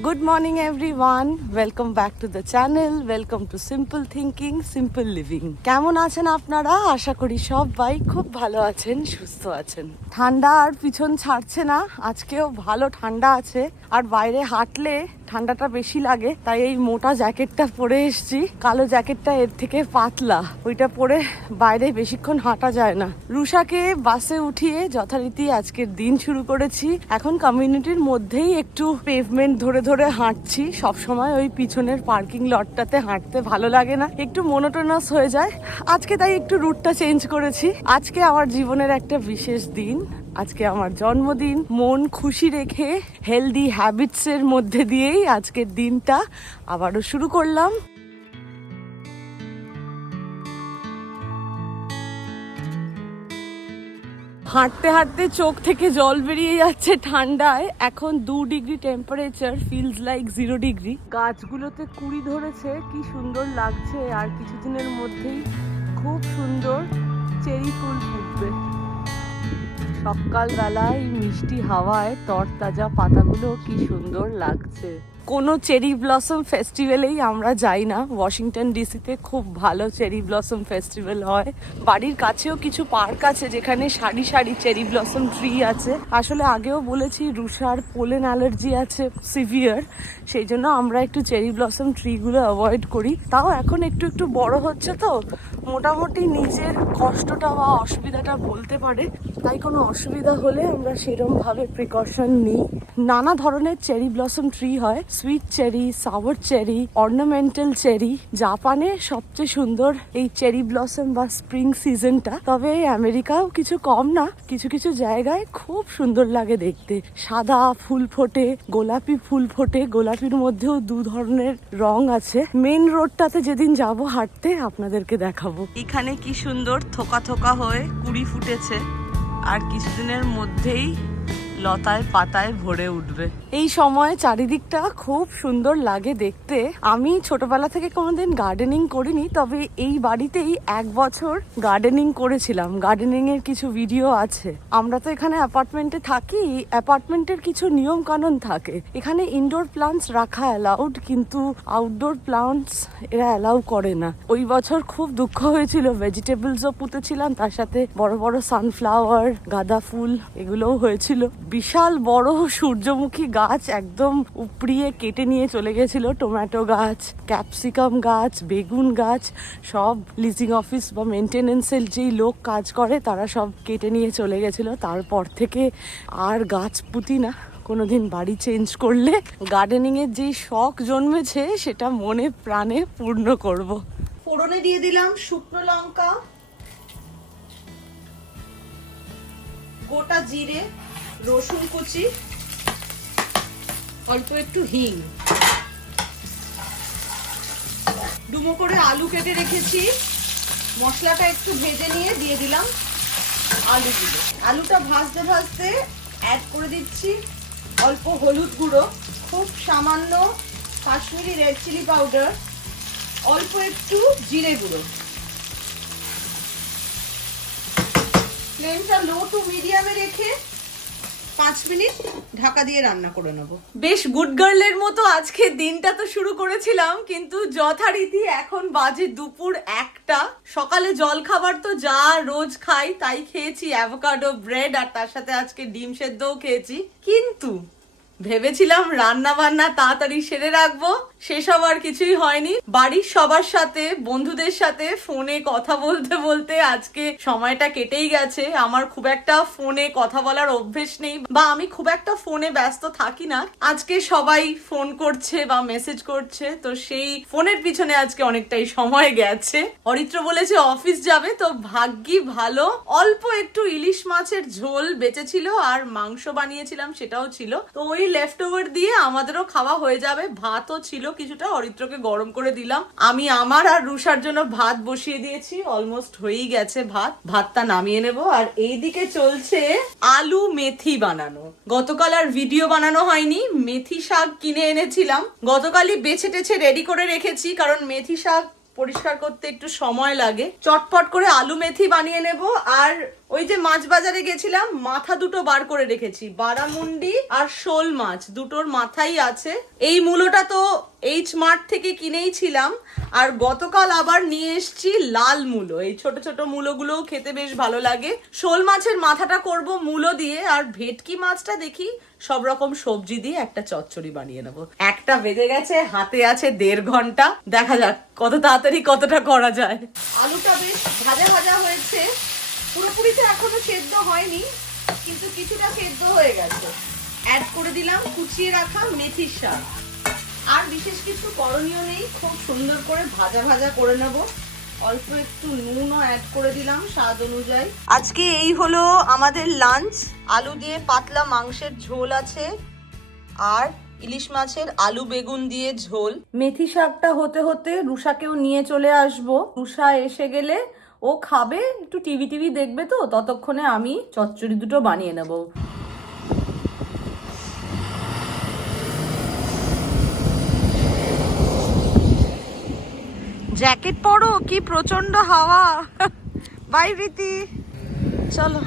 Good morning everyone welcome back to the channel welcome to simple thinking simple living কেমন আছেন আপনারা? আশা করি সবাই খুব ভালো আছেন, সুস্থ আছেন। ঠান্ডা আর পিছন ছাড়ছে না। আজকেও ভালো ঠান্ডা আছে। আর বাইরে হাঁটলে ঠান্ডাটা বেশি লাগে, তাই এই মোটা জ্যাকেটটা পরে এসেছি। কালো জ্যাকেটটা এর থেকে পাতলা। ওইটা পরে বাইরে বেশিক্ষণ হাঁটা যায় না। রুষাকে বাসে উঠিয়ে যথারীতি আজকের দিন শুরু করেছি। এখন কমিউনিটির মধ্যেই একটু পেভমেন্ট ধরে ধরে হাঁটছি। সবসময় ওই পিছনের পার্কিং লটটাতে হাঁটতে ভালো লাগে না। একটু মোনোটোনাস হয়ে যায়। আজকে তাই একটু রুটটা চেঞ্জ করেছি। আজকে আমার জীবনের একটা বিশেষ দিন। আজকে আমার জন্মদিন। মন খুশি রেখে হেলদি হ্যাবিটসের মধ্যে দিয়েই আজকের দিনটা আবারও শুরু করলাম। হাঁটতে হাঁটতে চোখ থেকে জল বেরিয়ে যাচ্ছে ঠান্ডায়। এখন দু degree temperature feels like zero degree গাছগুলোতে কুড়ি ধরেছে, কি সুন্দর লাগছে। আর কিছুদিনের মধ্যেই খুব সুন্দর চেরি ফুল ফুটবে। সকালবেলায় মিষ্টি হাওয়ায় তরতাজা পাতাগুলো কি সুন্দর লাগছে। কোনো চেরি ব্লসম ফেস্টিভ্যালেই আমরা যাই না। ওয়াশিংটন ডিসিতে খুব ভালো চেরি ব্লসম ফেস্টিভ্যাল হয়। বাড়ির কাছেও কিছু পার্ক আছে যেখানে সারি সারি চেরি ব্লসম ট্রি আছে। আসলে আগেও বলেছি রুষার পোলেন অ্যালার্জি আছে, সিভিয়ার। সেই জন্য আমরা একটু চেরি ব্লসম ট্রিগুলো অ্যাভয়েড করি। তাও এখন একটু একটু বড় হচ্ছে তো। মোটামুটি নিজের কষ্টটা বা অসুবিধাটা বলতে পারে। তাই কোনো অসুবিধা হলে আমরা সেরম ভাবে প্রিকশন নিই। নানা ধরনের চেরি ব্লসম ট্রি হয়। Sweet cherry sour cherry ornamental cherry জাপানে সবচেয়ে সুন্দর এই চেরি ব্লসম বা স্প্রিং সিজনটা তবে আমেরিকাও কিছু কম না। কিছু কিছু জায়গায় খুব সুন্দর লাগে দেখতে। সাদা ফুল ফোটে, গোলাপি ফুল ফোটে। গোলাপির মধ্যেও দু ধরনের রং আছে। মেন রোডটাতে যেদিন যাব হাঁটতে আপনাদেরকে দেখাবো। এখানে কি সুন্দর থোকা থোকা হয়ে কুড়ি ফুটেছে। আর কিছুদিনের মধ্যেই লতায় পাতায় ভরে উঠবে। এই সময় চারিদিকটা খুব সুন্দর লাগে দেখতে। আমি ছোটবেলা থেকে কোনোদিন গার্ডেনিং করিনি, তবে এই বাড়িতেই এক বছর গার্ডেনিং করেছিলাম। গার্ডেনিং এর কিছু ভিডিও আছে। আমরা তো এখানে অ্যাপার্টমেন্টে থাকি অ্যাপার্টমেন্টের কিছু নিয়ম কানুন থাকে। এখানে ইনডোর প্লান্টস রাখা অ্যালাউড কিন্তু আউটডোর প্লান্টস এরা অ্যালাউ করে না। ওই বছর খুব দুঃখ হয়েছিল ভেজিটেবলসও পুঁতেছিলাম, তার সাথে বড় বড় সানফ্লাওয়ার গাঁদা ফুল, এগুলোও হয়েছিল। বিশাল বড় সূর্যমুখী গাছ একদম উপড়িয়ে কেটে নিয়ে চলে গেছিল। টমেটো গাছ ক্যাপসিকাম গাছ, বেগুন গাছ, সব লিজিং অফিস বা মেনটেনেন্সের যেই লোক কাজ করে, তারা সব কেটে নিয়ে চলে গেছিল। তারপর থেকে আর গাছ পুঁতি না, কোনোদিন বাড়ি চেঞ্জ করলে। গার্ডেনিং এর যেই শখ জন্মেছে, সেটা মনে প্রাণে পূর্ণ করব। ফোড়নে দিয়ে দিলাম শুকনো লঙ্কা, গোটা জিরে রসুন কুচি, অল্প একটু হিং। ডুমো করে আলু কেটে রেখেছি। মশলাটা একটু ভেজে নিয়ে দিয়ে দিলাম আলুগুলো। আলুটা ভাজতে ভাজতে অ্যাড করে দিচ্ছি অল্প হলুদ গুঁড়ো, খুব সামান্য কাশ্মীরি রেড চিলি পাউডার অল্প একটু জিরে গুঁড়ো। ফ্লেমটা লো টু মিডিয়ামে রেখে পাঁচ মিনিট ঢাকা দিয়ে রান্না করে নেব। বেশ গুড গার্লের মতো আজকে দিনটা তো শুরু করেছিলাম, কিন্তু যথারীতি এখন বাজে দুপুর একটা। সকালে জল খাবার তো যা রোজ খাই, তাই খেয়েছি অ্যাভোকাডো ব্রেড আর তার সাথে আজকে ডিম সেদ্ধও খেয়েছি। কিন্তু ভেবেছিলাম রান্না বান্না তাড়াতাড়ি সেরে রাখব সেসব আর কিছুই হয়নি। বাড়ির সবার সাথে, বন্ধুদের সাথে ফোনে কথা বলতে বলতে আজকে সময়টা কেটেই গেছে। আমার খুব একটা ফোনে কথা বলার অভ্যেস নেই বা আমি খুব একটা ফোনে ব্যস্ত থাকি না। আজকে সবাই ফোন করছে বা মেসেজ করছে, তো সেই ফোনের পিছনে আজকে অনেকটাই সময় গেছে। অরিত্র বলেছে, অফিস যাবে তো ভাগ্যি ভালো। অল্প একটু ইলিশ মাছের ঝোল বেঁচেছিল আর মাংস বানিয়েছিলাম সেটাও ছিল। তো ওই লেফট ওভার দিয়ে আমাদেরও খাওয়া হয়ে যাবে। ভাতও ছিল কিছুটা অরিত্রকে গরম করে দিলাম। আমি আমার আর রুষার জন্য ভাত বসিয়ে দিয়েছি। অলমোস্ট হয়েই গেছে ভাত। ভাতটা নামিয়ে নেব। আর এইদিকে চলছে আলু মেথি বানানো। গতকাল আর ভিডিও বানানো হয়নি। মেথি শাক কিনে এনেছিলাম। গতকালই বেছে টেছে রেডি করে রেখেছি, কারণ মেথি শাক পরিষ্কার করতে একটু সময় লাগে। চটপট করে আলু মেথি বানিয়ে নেব। আর ওই যে মাছ বাজারে গেছিলাম, মাথা দুটো বার করে রেখেছি। বারামুন্ডি আর শোল মাছ, দুটোর মাথাই আছে। এই মূলোটা তো এইচ মার্ট থেকে কিনেই ছিলাম, আর গতকাল আবার নিয়ে এসেছি লাল মূলো। এই ছোট ছোট মূলোগুলোও খেতে বেশ ভালো লাগে। শোল মাছের মাথাটা করব মূলো দিয়ে, আর ভেটকি মাছটা দেখি, সব রকম সবজি দিয়ে একটা চচ্চড়ি বানিয়ে নেব। একটা বেজে গেছে, হাতে আছে দেড় ঘণ্টা। দেখা যাক কত তাড়াতাড়ি কতটা করা যায়। আলুটা বেশ ভাজা ভাজা হয়েছে। পুরোপুরি তো এখনও সেদ্ধ হয়নি, কিন্তু কিছুটা সেদ্ধ হয়ে গেছে। অ্যাড করে দিলাম কুচিয়ে রাখা মেথির শাক। আর বিশেষ কিছু করণীয় নেই, খুব সুন্দর করে ভাজা ভাজা করে নেব। অল্প একটু নুনও অ্যাড করে দিলাম স্বাদ অনুযায়ী। আজকে এই হলো আমাদের লাঞ্চ আলু দিয়ে পাতলা মাংসের ঝোল আছে, আর ইলিশ মাছের আলু বেগুন দিয়ে ঝোল। মেথি শাকটা হতে হতে রুষাকেও নিয়ে চলে আসব। রুষা এসে গেলে ও খাবে একটু টিভি টিভি দেখবে তো ততক্ষণে আমি চচ্চড়ি দুটো বানিয়ে নেব। জ্যাকেট পরো কি প্রচণ্ড হাওয়া। বাই রীতি। চলো।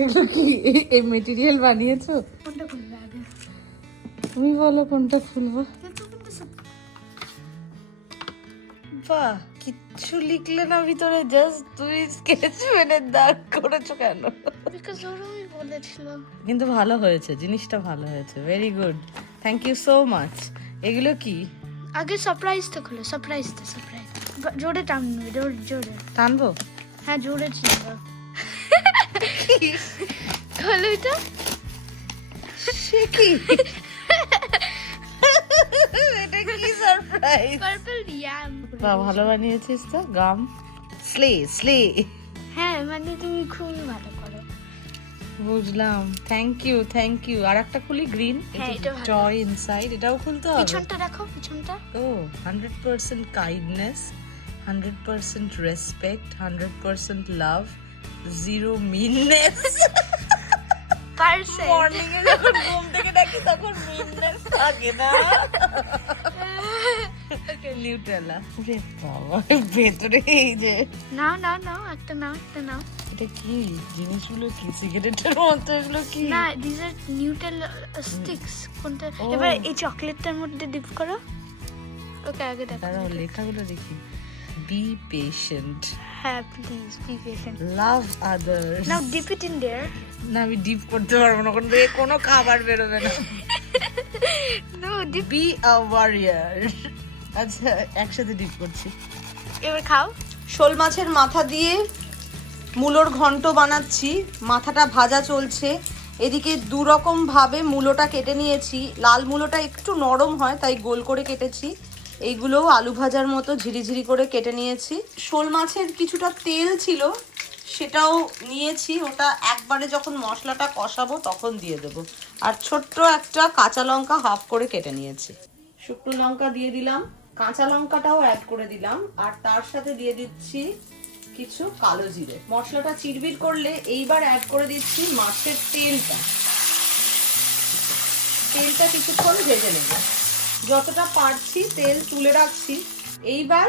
এগুলো কি? এ- এই মেটেরিয়াল বানিয়েছো? কোনটা খুলবে তুমি বলো কোনটা খুলবো। বাহ কিচ্ছু লিখলে না ভিতরে জাস্ট তুই স্কেচ পেনের দাগ করেছ কেন? Because ওরমই বলেছিল। কিন্তু ভালো হয়েছে জিনিসটা ভালো হয়েছে very good thank you so much এগুলো কি? আগে সারপ্রাইজটা খুলে সারপ্রাইজটা সারপ্রাইজ জোরে টানবে জোরে জোরে। টানবো? হ্যাঁ জোরে ছিল খোলো এটা? সে কি? বাহ ভালো বানিয়েছিস তো? গাম? স্লে স্লে হ্যাঁ মানে তুমি খুবই ভালো করো। বুঝলাম। থ্যাংক ইউ থ্যাংক ইউ আর একটা খুলি গ্রিন এটা ভালো। ইনসাইড এটাও খুলতে হবে? পিছনটা দেখো পিছনটা। ও hundred percent kindness hundred percent respect hundred percent love zero meanness parcel morning এ যখন ঘুম থেকে ডাকি তখন মিননেস থাকে না। নিউট্রেলা ওরে বাবা ভেতরে এই যে। না না না একটা না একটা না এটা কি? জিনিসগুলো কি? সিগারেটের মতো এগুলো কি? না দিস আর নিউটেল স্টিক্স কোনটা? এবার এই চকলেটটার মধ্যে ডিপ করো। ওকে আগে দেখো। দাঁড়াও লেখাগুলো দেখি। বি পেশেন্ট হ্যাঁ please be patient love others now dip it in there না আমি ডিপ করতে পারব না কোনো খাবার বেরোবে না। No dip be a warrior আচ্ছা একসাথে ডিপ করছি। এবার খাও। শোল মাছের মাথা দিয়ে মূলোর ঘন্ট বানাচ্ছি। মাথাটা ভাজা চলছে। এদিকে দু রকম ভাবে মূলোটা কেটে নিয়েছি। লাল মূলোটা একটু নরম হয় তাই গোল করে কেটেছি। এইগুলোও আলু ভাজার মতো ঝিরিঝিরি করে কেটে নিয়েছি। শোল মাছের কিছুটা তেল ছিল সেটাও নিয়েছি। ওটা একবারে যখন মশলাটা কষাবো তখন দিয়ে দেবো। আর ছোট্ট একটা কাঁচা লঙ্কা হাফ করে কেটে নিয়েছি। শুকনো লঙ্কা দিয়ে দিলাম। কাঁচা লঙ্কাটাও অ্যাড করে দিলাম, আর তার সাথে দিয়ে দিচ্ছি কিছু কালো জিরে। মশলাটা চিরবির করলে এইবার অ্যাড করে দিচ্ছি মাছের তেলটা। তেলটা কিছুক্ষণ ভেজে নেব। যতটা পারছি তেল তুলে রাখছি, এইবার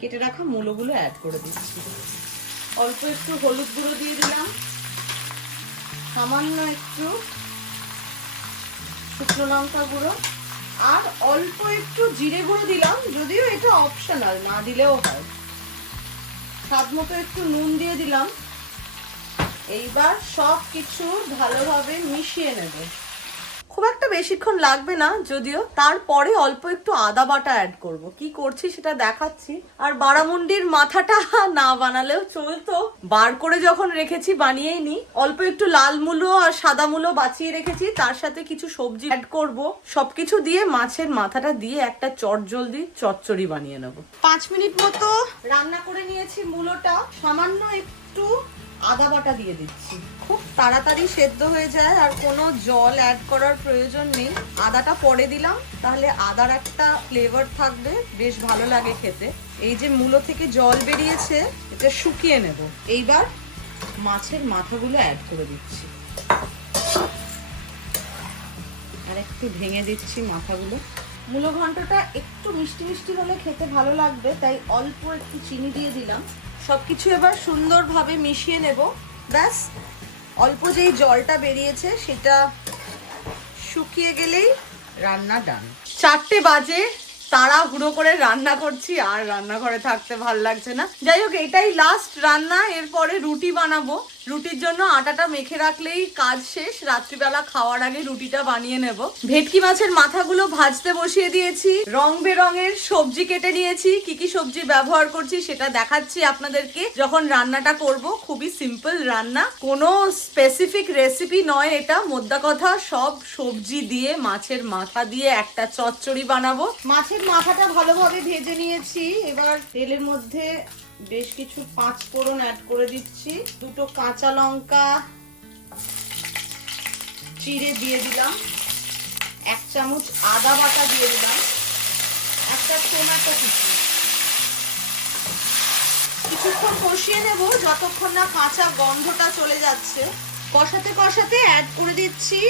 কেটে রাখা মূলোগুলো অ্যাড করে দিচ্ছি। অল্প একটু হলুদ গুঁড়ো দিয়ে দিলাম। সামান্য একটু শুকনো লঙ্কা গুঁড়ো। আর অল্প একটু জিরে গুঁড়ো দিলাম, যদিও এটা অপশনাল না দিলেও হয়। স্বাদ মতো একটু নুন দিয়ে দিলাম। এইবার সব কিছু ভালোভাবে মিশিয়ে নেব। খুব একটা বেশিক্ষণ লাগবে না, যদিও তারপরে অল্প একটু আদা বাটা অ্যাড করব। কি করছি সেটা দেখাচ্ছি। আর বারামুন্ডির মাথাটা না বানালেও চলতো বার করে যখন রেখেছি, বানিয়েই নি। অল্প একটু লাল মূলো আর সাদা মূলো বাঁচিয়ে রেখেছি। তার সাথে কিছু সবজি অ্যাড করব। সবকিছু দিয়ে মাছের মাথাটা দিয়ে একটা চট জলদি চচ্চড়ি বানিয়ে নেব। পাঁচ মিনিট মতো রান্না করে নিয়েছি মূলোটা। সামান্য একটু আদা বাটা দিয়ে দিচ্ছি। খুব তাড়াতাড়ি সেদ্ধ হয়ে যায় আর কোনো জল অ্যাড করার প্রয়োজন নেই। আদাটা পরে দিলাম, তাহলে আদার একটা ফ্লেভার থাকবে, বেশ ভালো লাগে খেতে। এই যে মূলো থেকে জল বেরিয়েছে, এটা শুকিয়ে নেব। এইবার মাছের মাথাগুলো অ্যাড করে দিচ্ছি। আর একটু ভেঙে দিচ্ছি মাথাগুলো। মূলো ঘন্টটা একটু মিষ্টি মিষ্টি হলে খেতে ভালো লাগবে, তাই অল্প একটু চিনি দিয়ে দিলাম। সবকিছু এবার সুন্দরভাবে মিশিয়ে নেব। ব্যাস, অল্প যেই জলটা বেরিয়েছে সেটা শুকিয়ে গেলেই রান্না ডান চারটে বাজে তারা হুড়ো করে রান্না করছি, আর রান্নাঘরে থাকতে ভালো লাগছে না। যাই হোক, এটাই লাস্ট রান্না, এরপরে রুটি বানাবো। রুটির জন্য আটাটা মেখে রাখলেই কাজ শেষ। রাত্রিবেলা খাওয়ার আগে রুটিটা বানিয়ে নেব। ভেটকি মাছের মাথাগুলো ভাজতে বসিয়ে দিয়েছি। রং বেরঙের সবজি কেটে নিয়েছি। কি কি সবজি ব্যবহার করছি সেটা দেখাচ্ছি আপনাদেরকে। যখন রান্নাটা করব, খুবই সিম্পল রান্না। কোনো স্পেসিফিক রেসিপি নয় এটা। মোদ্দা কথা, সব সবজি দিয়ে, মাছের মাথা দিয়ে একটা চচ্চড়ি বানাবো। মাছের মাথাটা ভালোভাবে ভেজে নিয়েছি। এবার তেলের মধ্যে বেশ কিছু পাঁচ ফোড়ন অ্যাড করে দিচ্ছি। দুটো কাঁচা লঙ্কা চিড়ে দিয়ে দিলাম। এক চামচ আদা বাটা দিয়ে দিলাম। একটা টমেটো কুচি। কিছুক্ষণ কষিয়ে নেব, যতক্ষণ না কাঁচা গন্ধটা চলে যাচ্ছে। কষাতে কষাতে অ্যাড করে দিচ্ছি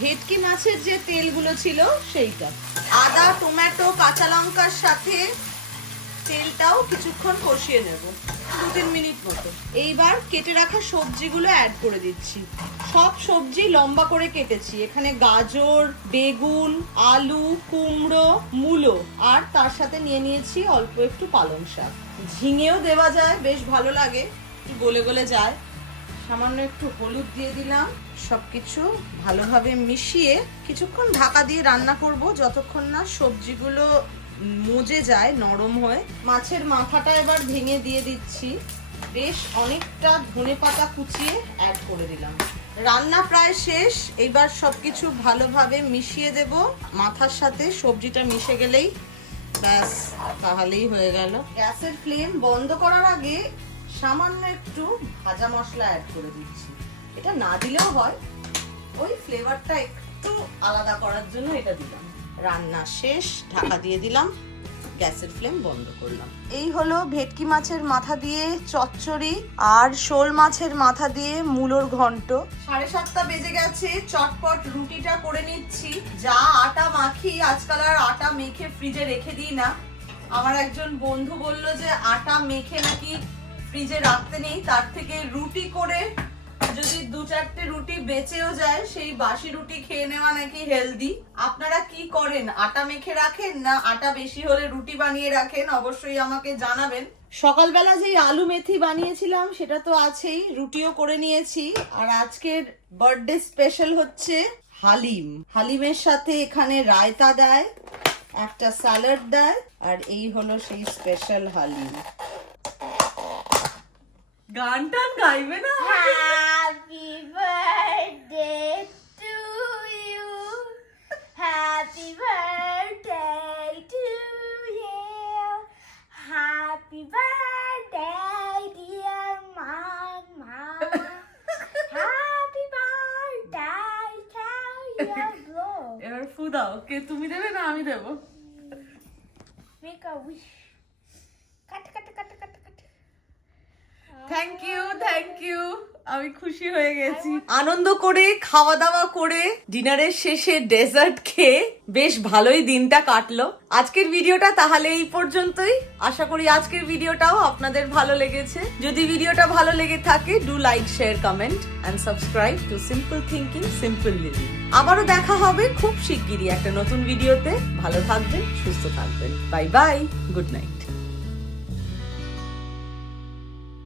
ভেটকি মাছের যে তেলগুলো ছিল সেইটা। আদা, টমেটো, কাঁচা লঙ্কার সাথে তেলটাও কিছুক্ষণ কষিয়ে নেব, দু তিন মিনিট মতো। এইবার কেটে রাখা সবজিগুলো অ্যাড করে দিচ্ছি। সব সবজি লম্বা করে কেটেছি, এখানে গাজর, বেগুন, আলু, কুমড়ো, মূলো, আর তার সাথে নিয়ে নিয়েছি অল্প একটু পালং শাক। ঝিঙেও দেওয়া যায়, বেশ ভালো লাগে গলে গলে যায়। সামান্য একটু হলুদ দিয়ে দিলাম, সবকিছু ভালোভাবে মিশিয়ে কিছুক্ষণ ঢাকা দিয়ে রান্না করব, যতক্ষণ না সবজিগুলো মজে যায়, নরম হয়ে। মাছের মাথাটা এবার ভেঙে দিয়ে দিচ্ছি। বেশ অনেকটা ধনে পাতা কুচিয়ে অ্যাড করে দিলাম। রান্না প্রায় শেষ। এবার সবকিছু ভালোভাবে মিশিয়ে দেব। মাথার সাথে সবজিটা মিশে গেলেই ব্যাস, তাহলেই হয়ে গেল। গ্যাসের ফ্লেম বন্ধ করার আগে সামান্য একটু ভাজা মশলা অ্যাড করে দিচ্ছি। এটা না দিলেও হয়। ওই ফ্লেভারটা একটু আলাদা করার জন্য এটা দিলাম। রান্না শেষ ঢাকা দিয়ে দিলাম গ্যাসের ফ্লেম বন্ধ করলাম। এই হলো ভেটকি মাছের মাথা দিয়ে চচ্চড়ি আর শোল মাছের মাথা দিয়ে মূলোর ঘন্ট। সাড়ে সাতটা বেজে গেছে চটপট রুটিটা করে নিচ্ছি। যা আটা মাখি আজকাল আর আটা মেখে ফ্রিজে রেখে দিই না। আমার একজন বন্ধু বলল যে আটা মেখে নাকি ফ্রিজে রাখতে নেই। তার থেকে রুটি করে যদি দু চারটে রুটি বেঁচেও যায় সেই বাসি রুটি খেয়ে নেওয়া নাকি হেলদি আপনারা কি করেন? আটা মেখে রাখেন না আটা বেশি হলে রুটি বানিয়ে রাখেন? অবশ্যই আমাকে জানাবেন। সকালবেলা যেই আলু মেথি বানিয়েছিলাম সেটা তো আছেই রুটিও করে নিয়েছি। আর আজকের বার্থডে স্পেশাল হচ্ছে হালিম। হালিমের সাথে এখানে রায়তা দেয় একটা স্যালাড দেয় আর এই হলো সেই স্পেশাল হালিম। গান টান গাইবে না? Happy birthday to you. Happy birthday to you. Happy birthday, dear mama. Happy birthday to you. এবার ফু দাও কে তুমি দেবে না আমি দেবো Make a wish. Cut, cut, cut, cut, cut. Thank you thank you আমি খুশি হয়ে গেছি আনন্দ করে খাওয়া দাওয়া করে, ডিনারের শেষে ডেজার্ট খেয়ে বেশ ভালোই দিনটা কাটলো। আজকের ভিডিওটা তাহলে এই পর্যন্তই। আশা করি আজকের ভিডিওটাও আপনাদের ভালো লেগেছে। যদি ভিডিওটা ভালো লেগে থাকে do like share comment and subscribe to simple thinking simple living আবারও দেখা হবে খুব শিগগিরই একটা নতুন ভিডিওতে। ভালো থাকবেন, সুস্থ থাকবেন। Bye bye good night